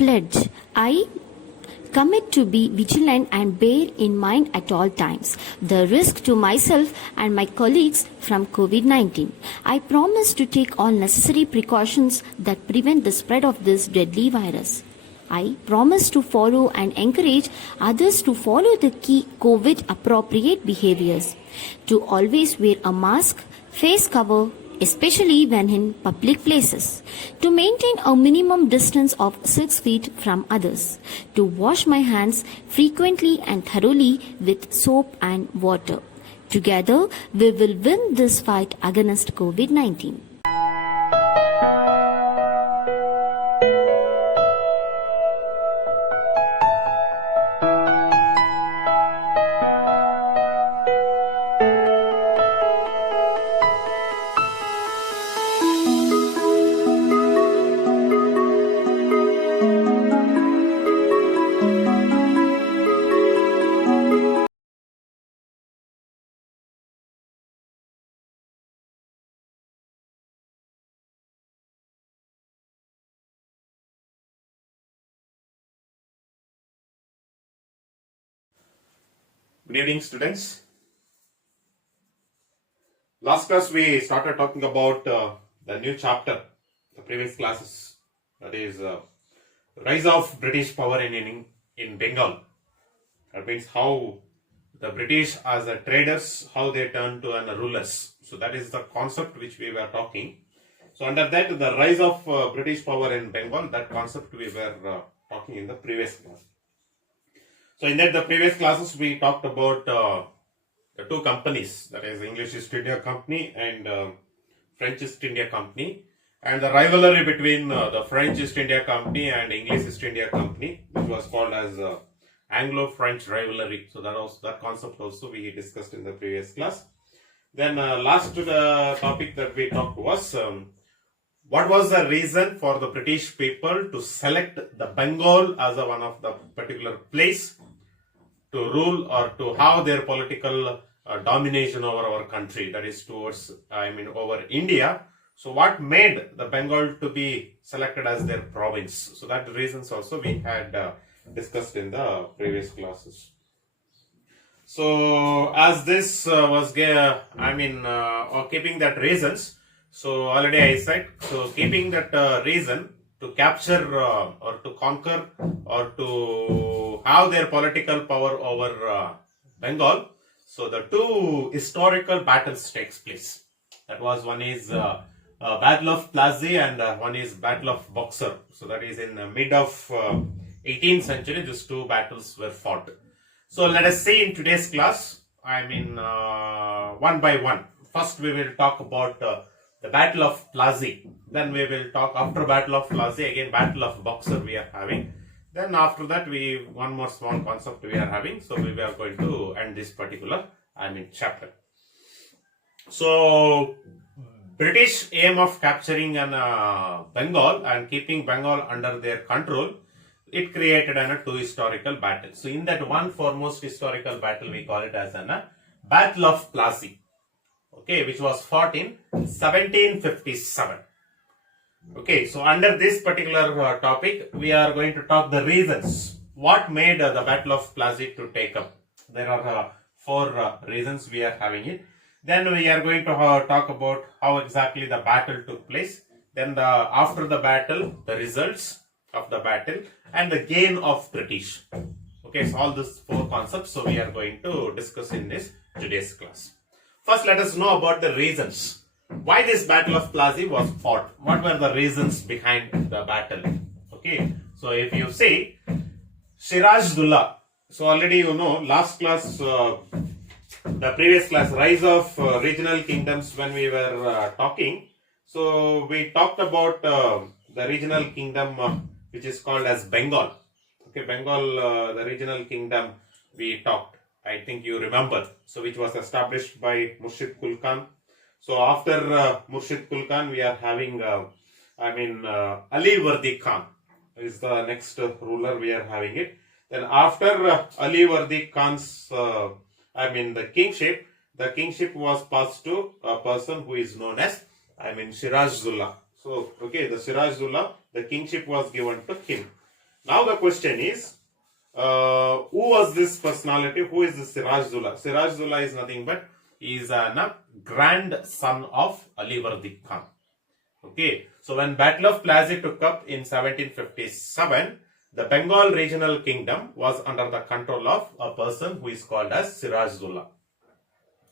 pledge. I commit to be vigilant and bear in mind at all times the risk to myself and my colleagues from COVID-19. I promise to take all necessary precautions that prevent the spread of this deadly virus. I promise to follow and encourage others to follow the key COVID appropriate behaviors, to always wear a mask, face cover, especially when in public places, to maintain a minimum distance of 6 feet from others, to wash my hands frequently and thoroughly with soap and water. Together, we will win this fight against COVID-19. Good evening, students. Last class we started talking about the new chapter, the previous classes, that is rise of British power in Bengal. That means how the British as a traders, how they turned to rulers. So that is the concept which we were talking. So under that, the rise of British power in Bengal, that concept we were talking in the previous class. So in that the previous classes we talked about the two companies, that is English East India Company and French East India Company, and the rivalry between the French East India Company and English East India Company, which was called as Anglo-French rivalry. So that concept also we discussed in the previous class. Then last topic that we talked was what was the reason for the British people to select the Bengal as one of the particular place to rule or to have their political domination over our country, that is towards, over India. So what made the Bengal to be selected as their province? So that reasons also we had discussed in the previous classes. So as this was, keeping that reasons, so already I said, so keeping that reason to capture or to conquer or to have their political power over Bengal. So the two historical battles takes place. That was one is Battle of Plaza and one is Battle of Boxer. So that is in the mid of 18th century. These two battles were fought. So let us see in today's class. One by one. First we will talk about the Battle of Plaza. Then we will talk after Battle of Plaza again Battle of Boxer we are having. Then after that one more small concept we are having. So we are going to end this particular chapter. So British aim of capturing Bengal and keeping Bengal under their control, it created two historical battles. So in that one foremost historical battle we call it as Battle of Plaza. Okay, which was fought in 1757. Okay, so under this particular topic, we are going to talk the reasons. What made the Battle of Plaza to take up? There are four reasons we are having it. Then we are going to talk about how exactly the battle took place. Then after the battle, the results of the battle and the gain of British. Okay, so all these four concepts. So we are going to discuss in this today's class. First, let us know about the reasons. Why this Battle of Plaza was fought? What were the reasons behind the battle? Okay, so if you see Siraj-Dullah, so already you know last class, the previous class, rise of regional kingdoms when we were talking. So we talked about the regional kingdom which is called as Bengal. Okay, Bengal, the regional kingdom we talked. I think you remember. So which was established by Murshid Kul Khan. So after Murshid Kul Khan, we are having, Ali Wardi Khan is the next ruler we are having it. Then after Ali Wardi Khan's, the kingship was passed to a person who is known as, Siraj-Dullah. So, okay, the Siraj-Dullah, the kingship was given to him. Now the question is, who was this personality? Who is this Siraj-Dula? Siraj-Dula is nothing but he is a grandson of Ali-Wordi Khan. Okay, so when Battle of Plaza took up in 1757, the Bengal regional kingdom was under the control of a person who is called as Siraj-Dula.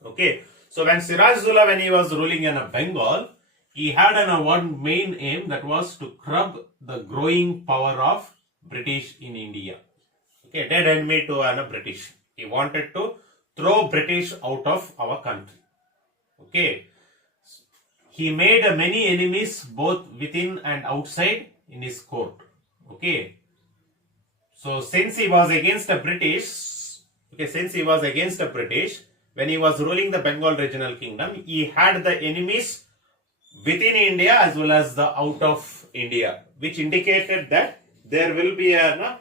Okay, so when Siraj-Dula, when he was ruling in Bengal, he had one main aim, that was to curb the growing power of British in India. Okay, dead enemy to British. He wanted to throw British out of our country. Okay, he made many enemies both within and outside in his court. Okay, so since he was against the British, when he was ruling the Bengal regional kingdom, he had the enemies within India as well as the out of India, which indicated that there will be a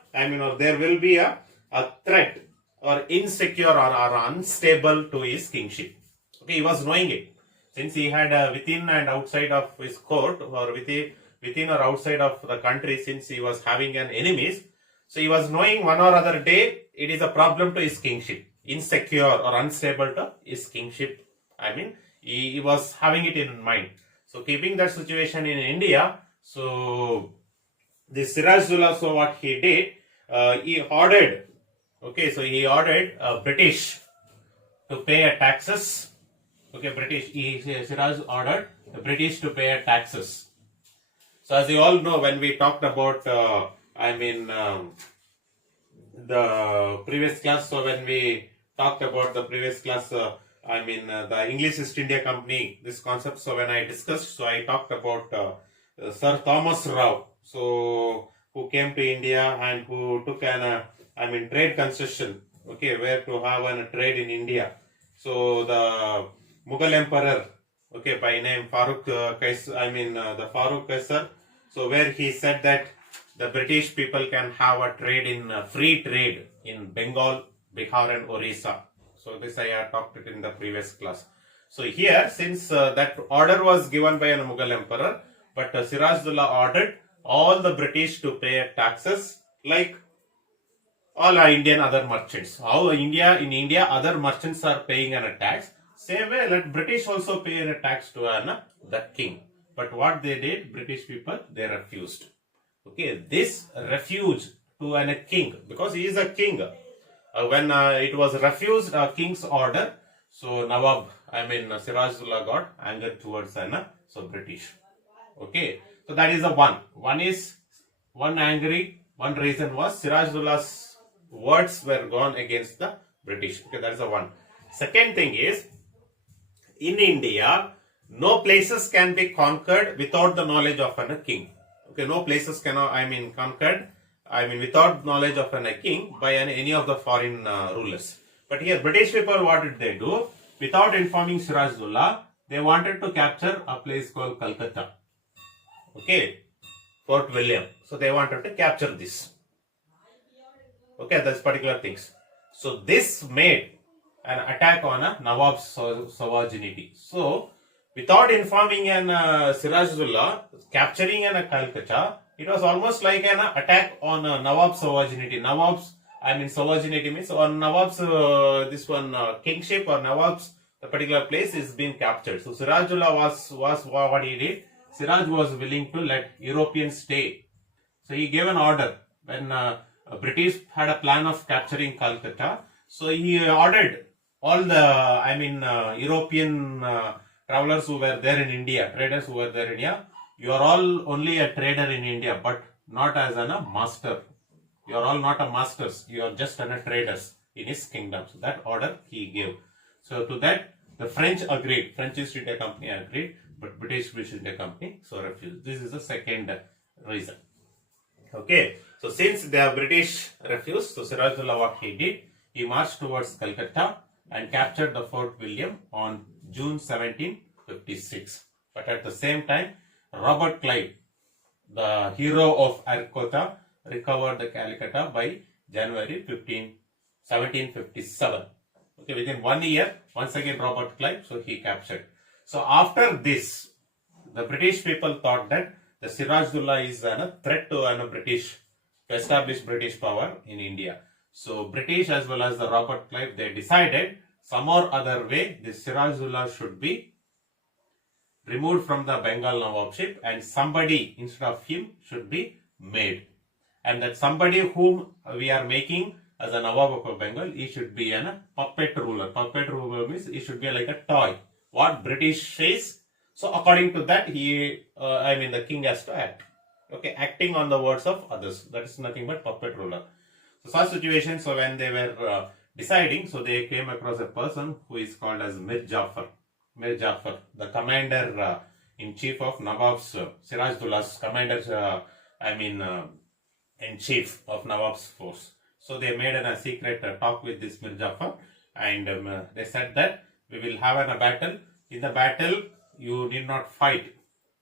threat or insecure or unstable to his kingship. Okay, he was knowing it. Since he had within and outside of his court, or within or outside of the country, since he was having an enemies, so he was knowing one or other day it is a problem to his kingship, insecure or unstable to his kingship. He was having it in mind. So keeping that situation in India, so this Siraj-Dula, so what he did, he ordered British to pay taxes. Okay, Siraj ordered the British to pay taxes. So as you all know, when we talked about, the previous class, so when we talked about the previous class, the English East India Company, this concept, so when I discussed, so I talked about Sir Thomas Rao, so who came to India and who took trade concession, okay, where to have a trade in India. So the Mughal Emperor, okay, by name Farooq the Farooq Kaisar, so where he said that the British people can have a trade in free trade in Bengal, Bihar and Orissa. So this I talked it in the previous class. So here, since that order was given by a Mughal emperor, but Siraj-Dula ordered all the British to pay taxes like all our Indian other merchants. How in India other merchants are paying a tax, same way let British also pay a tax to the king. But what they did, British people, they refused. Okay, this refuse to a king, because he is a king. When it was refused a king's order, so Nawab, Siraj-Dula got anger towards British. Okay, so that is the one. One reason was Siraj-Dula's words were gone against the British. Okay, that is the one. Second thing is, in India, no places can be conquered without the knowledge of a king. Okay, no places conquered without knowledge of a king by any of the foreign rulers. But here British people, what did they do? Without informing Siraj-Dula, they wanted to capture a place called Calcutta. Okay, Fort William. So they wanted to capture this. Okay, that's particular things. So this made an attack on a Nawab's sovereignty. So without informing Siraj-Dula, capturing Calcutta, it was almost like an attack on Nawab's sovereignty. Sovereignty means on Nawab's kingship, or Nawab's the particular place is being captured. So Siraj-Dula was what he did. Siraj was willing to let Europeans stay. So he gave an order when British had a plan of capturing Calcutta. So he ordered all the European travelers who were there in India, traders who were there in India, you are all only a trader in India, but not as a master. You are all not a masters. You are just a traders in his kingdom. So that order he gave. So to that, the French agreed. French East India Company agreed, but British East India Company so refused. This is the second reason. Okay. So since the British refused, so Siraj-Dula, what he did, he marched towards Calcutta and captured the Fort William on June 1756. But at the same time, Robert Clive, the hero of Arcota, recovered the Calcutta by January 1757. Okay, within 1 year, once again Robert Clive, so he captured. So after this, the British people thought that the Siraj-Dula is a threat to British to establish British power in India. So British as well as the Robert Clive, they decided some or other way this Sirajullah should be removed from the Bengal Nawabship and somebody instead of him should be made. And that somebody whom we are making as a Nawab of Bengal, he should be a puppet ruler. Puppet ruler means he should be like a toy. What British says, so according to that, the king has to act. Okay, acting on the words of others. That is nothing but puppet ruler. So such situations, so when they were deciding, so they came across a person who is called as Mir Jafar. Mir Jafar, the commander in chief of Nawab's Sirajuddaullah's commander, in chief of Nawab's force. So they made a secret talk with this Mir Jafar, and they said that we will have a battle. In the battle, you need not fight.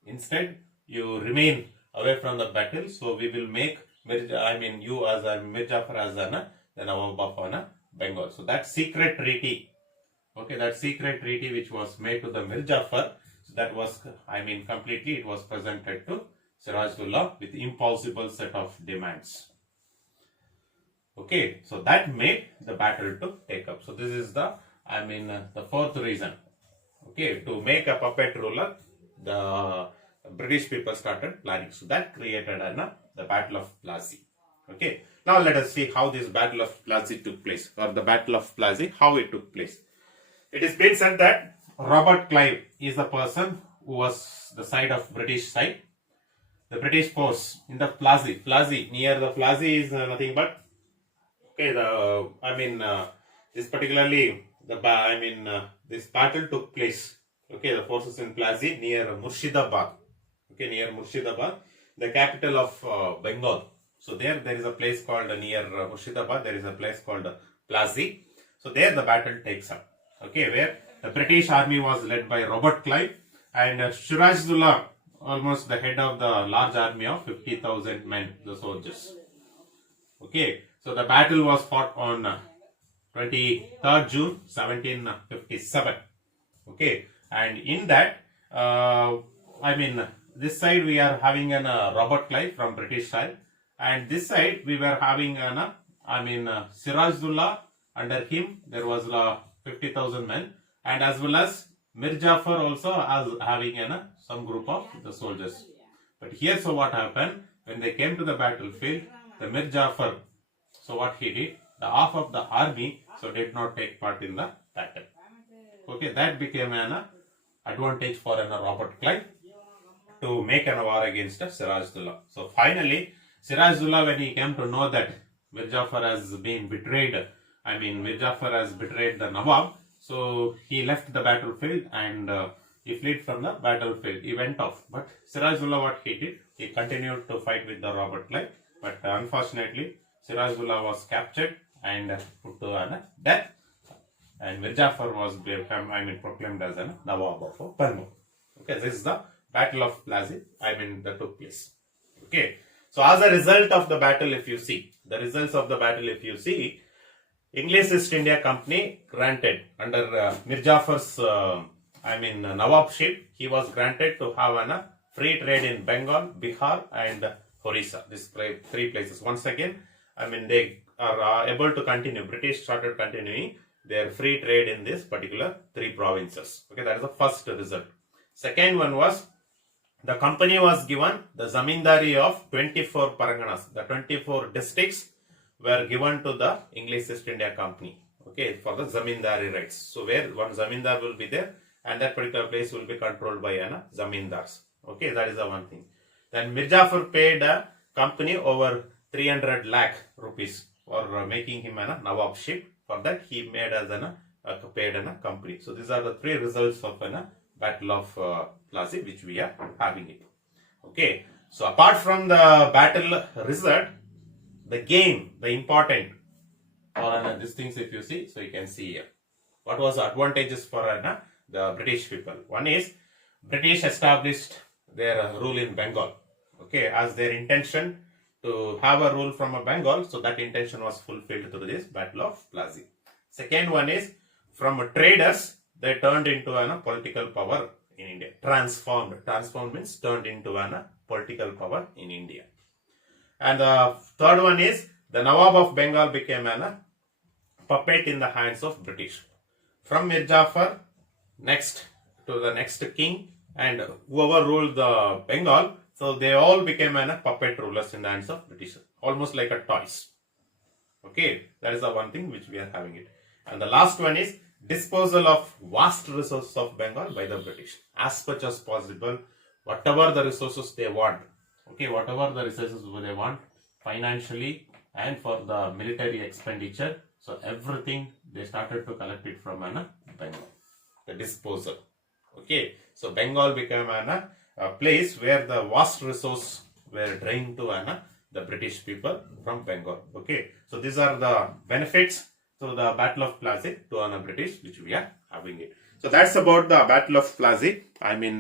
Instead, you remain away from the battle. So we will make you as a Mir Jafar as the Nawab of Bengal. So that secret treaty. Okay, that secret treaty which was made to the Mir Jafar, so that was, completely it was presented to Sirajullah with impossible set of demands. Okay, so that made the battle to take up. So this is the fourth reason. Okay, to make a puppet ruler, the British people started planning. So that created the Battle of Plaza. Okay, now let us see how this Battle of Plaza took place, or the Battle of Plaza, how it took place. It is been said that Robert Clive is the person who was the side of British side. The British force in the Plaza, near the Plaza is nothing but, okay, this particularly, this battle took place, okay, the forces in Plaza near Murshidabad, okay, near Murshidabad, the capital of Bengal. So there is a place called near Murshidabad, there is a place called Plaza. So there the battle takes up. Okay, where the British army was led by Robert Clive and Sirajullah, almost the head of the large army of 50,000 men, the soldiers. Okay, so the battle was fought on 23rd June 1757. Okay, and in that, this side we are having Robert Clive from British side, and this side we were having Sirajullah. Under him there was 50,000 men, and as well as Mir Jafar also as having some group of the soldiers. But here, so what happened when they came to the battlefield, the Mir Jafar, so what he did, the half of the army so did not take part in the battle. Okay, that became an advantage for Robert Clive to make a war against Sirajullah. So finally, Sirajullah, when he came to know that Mir Jafar has been betrayed, Mir Jafar has betrayed the Nawab, so he left the battlefield and he fled from the battlefield. He went off. But Sirajullah, what he did, he continued to fight with the Robert Clive. But unfortunately, Sirajullah was captured and put to death. And Mir Jafar was proclaimed as a Nawab of Bengal. Okay, this is the Battle of Plaza, that took place. Okay, so as a result of the battle, if you see, English East India Company granted under Mir Jafar's Nawabship, he was granted to have a free trade in Bengal, Bihar and Orissa. These three places. Once again, they are able to continue. British started continuing their free trade in this particular three provinces. Okay, that is the first result. Second one was the company was given the zamindari of 24 paraganas. The 24 districts were given to the English East India Company, okay, for the zamindari rights. So where one zamindar will be there, and that particular place will be controlled by zamindars. Okay, that is the one thing. Then Mir Jafar paid a company over 300 lakh rupees for making him a Nawabship. For that, he made as paid a company. So these are the three results of Battle of Plaza, which we are having it. Okay, so apart from the battle result, the game, the important, or these things if you see, so you can see here. What was the advantages for the British people? One is, British established their rule in Bengal, okay, as their intention to have a rule from a Bengal, so that intention was fulfilled through this Battle of Plaza. Second one is, from traders, they turned into a political power in India. Transformed means turned into a political power in India. And the third one is the Nawab of Bengal became a puppet in the hands of British. From Mir Jafar, next to the next king, and whoever ruled the Bengal, so they all became a puppet rulers in the hands of British, almost like a toys. Okay, that is the one thing which we are having it. And the last one is disposal of vast resources of Bengal by the British, as much as possible, whatever the resources they want. Okay, whatever the resources they want, financially and for the military expenditure. So everything they started to collect it from Bengal, the disposal. Okay, so Bengal became a place where the vast resources were drained to the British people from Bengal. Okay, so these are the benefits to the Battle of Plaza to British, which we are having it. So that's about the Battle of Plaza,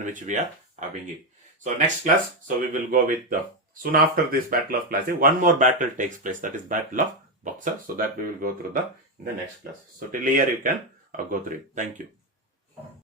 which we are having it. So next class, so we will go with soon after this Battle of Plaza, one more battle takes place, that is Battle of Boxer. So that we will go through in the next class. So till here you can go through it. Thank you.